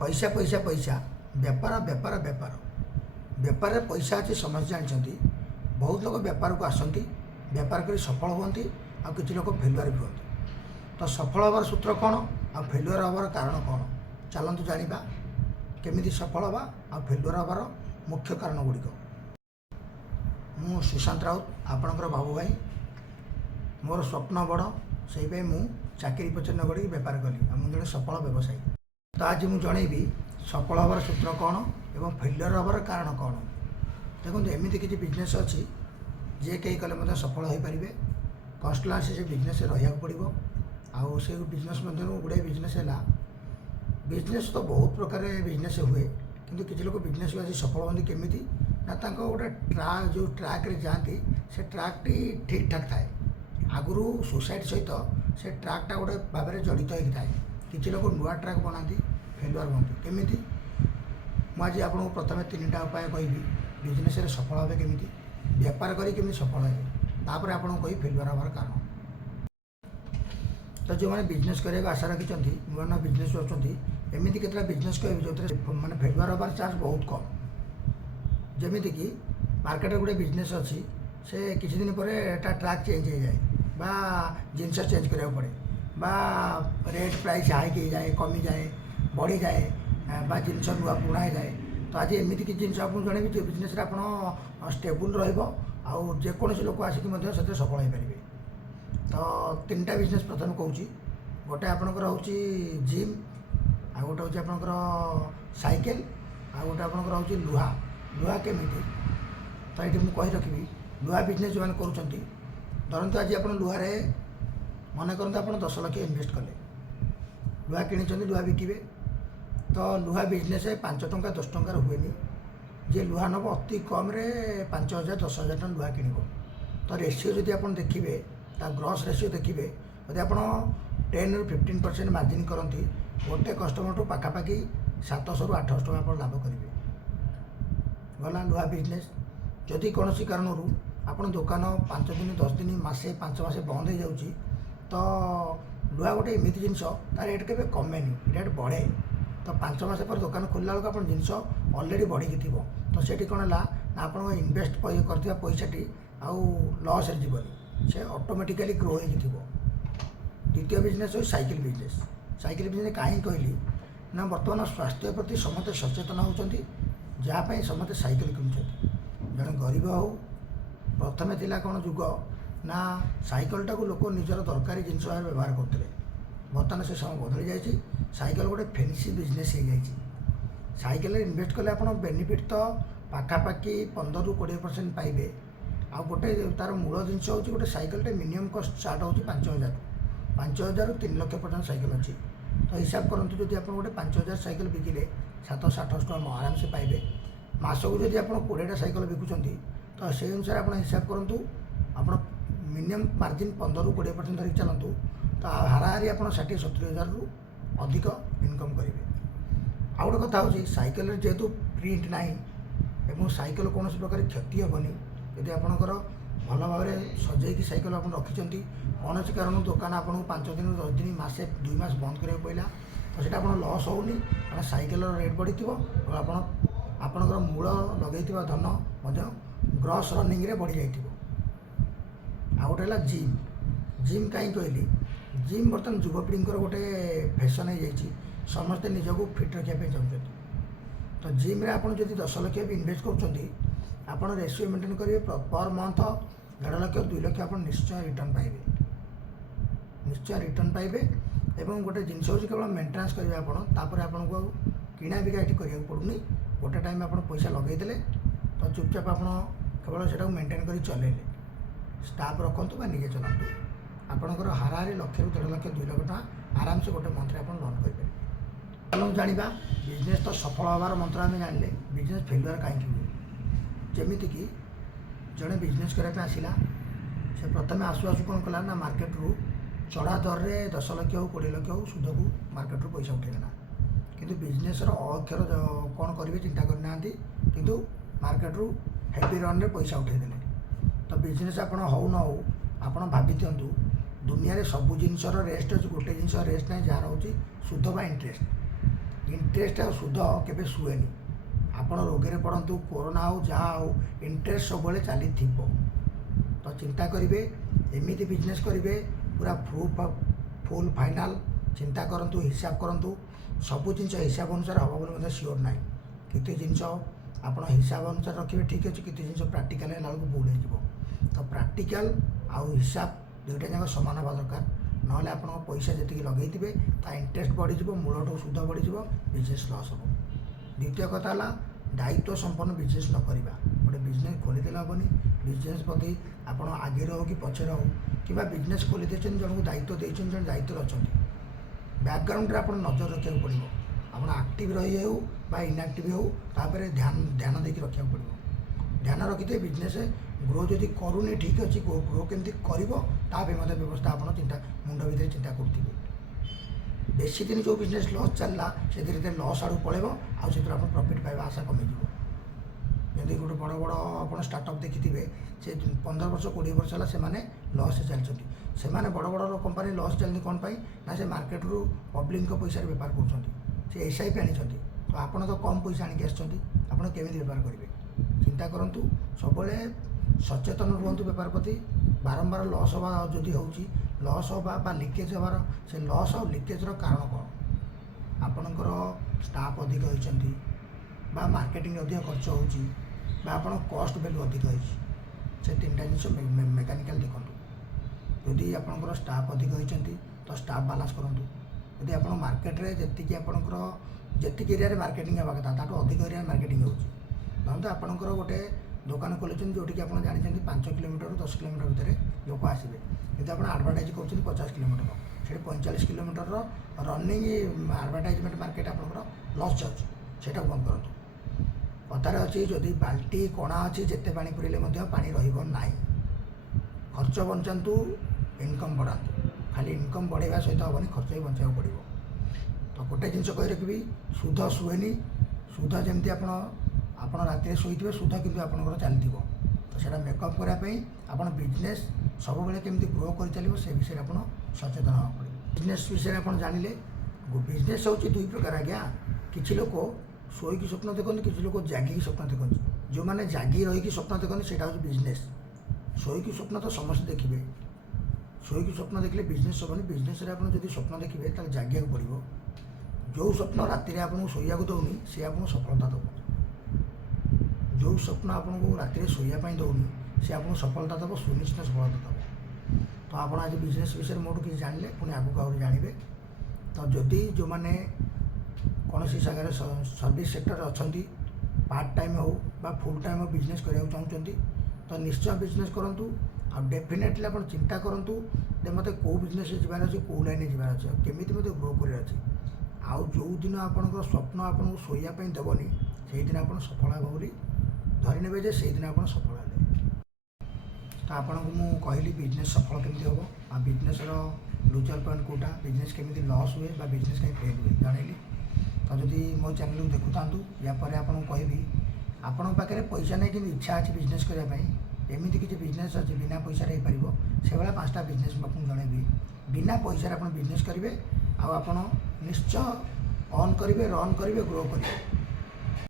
पैसा पैसा पैसा बेपार बेपार बेपार बेपार में पैसा अच्छी समझ जानते बहुत लोग बेपार को आसती बेपार कर सफल हुए आ कि लोग फेलुआर भी हुए तो सफल हबार सूत्र कौन आ फेलुआर हबार कारण कौन चलतु जाना केमी सफल हवा आ फेलुआर हबार मुख्य कारण गुड़िक मु सुशांत राउत आपणकर बाबू भाई मोर स्वप्न बड़ से मु चाकरी पचे न गड़ी बेपार कली मुझे जड़े सफल व्यवसायी तो आज मुझे जनईबी सफल हबार सूत्र कौन एवं फेल्युअर हबार कारण कौन देखो एमती किसी बिजनेस अच्छी जे कहीं कले मतलब सफल हो पारे कन्स्टान्सी से बिजनेस रहा पड़ो आउ से बिजनेस गुड़ाए बिजनेस है बिजनेस तो बहुत प्रकार बिजनेस हुए किंतु किसी लोग बिजनेस को आज सफल होती केमी ना गोटे ट्राक जो ट्राक रे जाती से ट्राक टी ठीक ठाक थाए आगु सोसाइटी सहित से ट्राकटा गोटे भाव में जड़ित होता थाए किसी लोग नुआ ट्राक बनाती फेलुआर बनती केमी मुझे आपको प्रथम 3टा उपाय कहि बिजनेस सफल हे केमी बेपार करी सफल हे तापर आपको कही फेलुआर हबार कारण तो जो मैंने बिजनेस करने आशा रखी नुआ नुआ बिजनेस अच्छी एमती केतला बिजनेस कह जो मैंने फेलुआर हबार चांस बहुत कम जमीक कि मार्केट गोटे बिजनेस अच्छी से किसी दिन पर ट्राक चेंज हो जाए बा जिनस चेंज करा पड़े बा रेट प्राइस हाइक हो जाए कमी जाए बढ़ी जाए बा जिनस नुआ पुणा हो जाए तो आज एमती कि जिन आपको जनइबी जो बिजनेस आप स्टेबुल रोकोसी लोक आसिक से सफल हो पारे तो 3टा बिजनेस प्रथम कहूँ गोटे आपणकर हूँ जिम आ गोटे हूँ आपणकर साइकेल आ गोटे आपणकर हूँ लुहा लुहा केमी तो ये मुझे कही रखी लुहा बिजनेस जो मैंने करुँच धरतु आज आप लुहारे मन करते आप 10 लाख इनभेस्ट कले लुहा कि लुहा बिकिबे तो लुहा बिजनेस 5 टंका 10 टंकार हुए जे लुहा नब अति कम 5,000 10,000 टन लुहा किण तो रेसीओ जदि आप देखिए ग्रॉस रेसीओ देखिए जब आप 10 ରୁ 15% मार्जिन करती गोटे कस्टमर टू पाखापाखि 700 ରୁ 800 टका आप लाभ करेंगे गला लुहा बिजनेस जदि कौन कारण आप दुकान 5 दिन 10 दिन मसे 5 मास बंद हो जाऊँगी तो लुहा गोटे एमती जिनस तार रेट के कमेनि रेट बढ़े तो 5 मास पर दुकान खोलला बेलू आप जिनस अलरेडी बढ़ी थी तो से कौन है ना आप इनभेस्ट कर पैसाटी आउ लस जीवन से ऑटोमेटिकली ग्रो हो द्वितीय बिजनेस हो साइकिल बिजनेस कहीं कहली ना बर्तमान स्वास्थ्य प्रति समस्त सचेतन होती जहाँपाई समस्त साइकिल किणुंट जड़े गरीब हो प्रथम थिला कौन जुग ना साइकेलटा को लोक निजर दरकारी जिनस भाव व्यवहार करते बर्तमान से समय बदली जाइए साइकेल गोटे फैंसी बिजनेस हो जाए साइकेल इनभेस्ट कले आप बेनिफिट तो पाखापाखि 15 ରୁ 20% पाइबे आ गोटे तार मूल जिनस हूँ गोटे साइकेलटे मिनिमम कस्ट स्टार्ट हो 5,000 ରୁ 3 लाख पर्यटन साइकेल अच्छी तो हिसाब करूँ जब आप गोटे 5,000 साइकेल बिकिले 700-800 टका आराम से पाइबे मासक जब आप 20टा साइकेल बिकुंट तो से अनुसार आप हिसाब करूँ आप मिनिमम मार्जिन 15 ରୁ 20% धरिक चलतु तो हाराहारी आप 60-70 हज़ार रु अधिक इनकम करेंगे आउ गोटे कथा हूँ साइकेल जेहेतु प्रिंट ना एवं साइकेल कौन प्रकार क्षति हेनी यदि आपंकर भल भाव में सजैक साइकेल आप रखिंट कौन कारण दुकान आपको 5 दिन 10 दिन मसे 2 मास बंद करा पड़ा तो सीटा आप लस होनी कारण साइकेल रेट बढ़ी आपणकर मूल लगे धन ग्रॉस रनिंग रे बढ़ी जाइए आ गोटे है जिम कहीं कहली जिम बर्तमान युवपीढ़ी गोटे फैशन हो जाए समस्ते निजक फिट रखापी चाहते तो जिम रे आप जब 10 लाख भी इनभेस्ट कर रेसीओ मेंटेन करेंगे पर मंथ 1.5 लाख 2 लाख आप निश्चय रिटर्न पाइबे एवं गोटे जिनस हूँ केवल मेन्टेनान्स करेंगे आपको किणा बिका ये करा पड़ूनी गोटे टाइम आप पैसा लगेदे तो चुपचाप आप केवल से मेन्टेन कर चलेले स्टाफ रखु निजे चलातु आपंकर हाराहारी 1 ରୁ 1.5 लाख 2 लाख टका आराम से गोटे मंथरे आप लर्न करेंगे चलो जाना बिजनेस तो सफल हबार मंत्र आम जाने बिजनेस फेलुआर कहीं हुए जमीक कि जड़े बिजनेस करने आसला से प्रथम आसु आसु कौन कला ना मार्केट रू चढ़ा दर में 10 लाख हो 20 लाख हो सुध को मार्केट रू पैसा उठेगा किंतु बिजनेस अक्षर कौन करेंगे चिंता करना किंतु मार्केट रू हेवी रन रे पैसा उठेदेले तो बिजनेस आप हो न हो आप भावी दिंतु दुनिया रे सब जिनसर रेस्ट अच्छे गोटे जिनस रेस्ट ना जहाँ हूँ सुध बा इंटरेस्ट इंटरेस्ट आ सुध केबे सुएनी आपण रोगे पड़तु कोरोना हो जहाँ हो इंटरेस्ट सब चली तो चिंता करेंगे एमती बिजनेस करेंगे पूरा फुल फाइनाल चिंता करूँ हिसाब करूँ सबू जिन हिसाब अनुसार हम बोली सियोर ना कितने जिनस आप हिसाब अनुसार रखिए ठीक अच्छे कितने जिन प्राक्टिकल बेलू भूल हो तो प्राक्टिकल आउ हिसाब दुईटा जाक सामान हवा दरकार ना आप पैसा जी लगे ता इंटरेस्ट बढ़ी मूलठ सुध बढ़ी बिजनेस लॉस हो द्वितीय कथा है दायित्व संपन्न बिजनेस न करवा गोटे बिजनेस खोलीदेले हेनी बिजनेस प्रति आप आगे हो कि पछे हो कि बिजनेस खोली जन को दायित्व देते जन दायित्व अच्छा बैकग्राउंड आप नजर रखा पड़ो आप आक्टिव रही हो इनआक्टिव हो तापर ध्यान देकी रखा पड़ो ध्यान रखिए बिजनेस ग्रो जदि करूनी ठीक अच्छे ग्रो केमती कर व्यवस्था आप चिंता मुंड भर चिंता करुवे बेसी दिन जो बिजनेस लॉस चलला से धीरे धीरे लॉस आड़ पड़ेगा आउ से आप प्रॉफिट पाइबा आशा कमिज जदि गोटे बड़ बड़ आप स्टार्टअप देखिथे से 15 वर्ष 20 वर्ष है से लॉस चलती से बड़ बड़ कंपनी लॉस चलती कौन पाई ना से मार्केट रू पब्लिक पैसा बेपार कर एसआईपी आनी तो आप तो कम पैसा आणिक आमती बेपार करेंगे चिंता करूँ सब सचेतन रुहतु बेपार प्रति बारंबार लॉस हवा जदि हो लॉस हवा लिकेज हबार से लॉस और लिकेजर कारण कौन आपणकर स्टाफ अधिक होती मार्केटिंग अधिक खर्च हो कॉस्ट वैल्यू अधिक से तीन टा जिन मेकानिकल देखूँ जदि आपणकर स्टाफ अधिक होती तो स्टाफ बालांस करूँ जदि आप मार्केट में जी आपणकर एरिया मार्केटिंग हवा कथा ताठू अधिक एरिया मार्केटिंग हो आपणकर गोटे दुकान खोली जोटि आप जानते 5 किलोमीटर 10 किलोमीटर भितर लोक आसवे कि आप आडभटाइज कर 50 किलोमीटर से 45 किलोमीटर रनिंग आडभटाइजमेंट मार्केट आप लॉस जाटा बंद करूँ कथार अच्छी जदि बाल्टी कणा अच्छी जिते पा पुरेले पानी रहा खर्च बंचातु इनकम बढ़ातु खाली इनकम बढ़ावा सहित हेनी खर्च भी बचा पड़ो तो गोटे जिन कही रखी सुध शुएनी सुध जमी आप राति शोथे सुध कि आपंकर चलती तो सर मेकअप करने आप बिजनेस सब केमती ग्रो कर चलो से विषय आप सचेतन हाँ पड़े बिजनेस विषय आप जानिले बिजनेस हूँ दुई प्रकार आज्ञा किसी लोक शोक स्वप्न देखते किसी लोक जागिकी स्वप्न देखते जो मैंने जागी रही स्वप्न देखते से बिजनेस शोक स्वप्न तो समस्त देखिए शोक स्वप्न देखले बिजनेस हेनी बिजनेस आप स्वप्न देखिए तो जागिया पड़ो जो स्वप्न राति आपको शोया दौनी सी आपको सफलता दब जो स्वप्न आपको राति शोयापाई दौनी सी आपको सफलता दब सुनिश्चित सफलता दब तो आप आज बिजनेस विषय मोटू किसी जानले पुणी आगू आगे जानवे तो जदि जो मैंने कौन सी जगह सर्विस सेक्टर अच्छा पार्ट टाइम हो फुल टाइम हो बिजनेस करने चाहते तो निश्चय बिजनेस करूँ आ डेफिनेटली आप चिंता करूँ मत कौ बिजनेस जबार अच्छे कौ लाइन जबार अच्छे केमी मत ग्रो कर आउ जो दिन आपंकर स्वप्न आपको शोयापाई देवनी से दिन आप सफल हे बोली धरी ने से दिन आप सफल है तो आपन को मु कहली बिजनेस सफल केमती हम आ बिजनेस लुजर पॉइंट कोटा बिजनेस केमती लॉस हुए बिजनेस कहीं फेल हुए जानली तो जदि मो चैनल को देखु था यापर आपको कहबी आपण पाखे पैसा नहीं कि इच्छा अच्छी बिजनेस करने एमती किसी बिजनेस अच्छे बिना पैसा हो पार से भाया 5टा बिजनेस आपको जनइबी बिना पैसा आप बिजनेस करेंगे आप निश्चय अर्न करेंगे रन करेंगे ग्रो करेंगे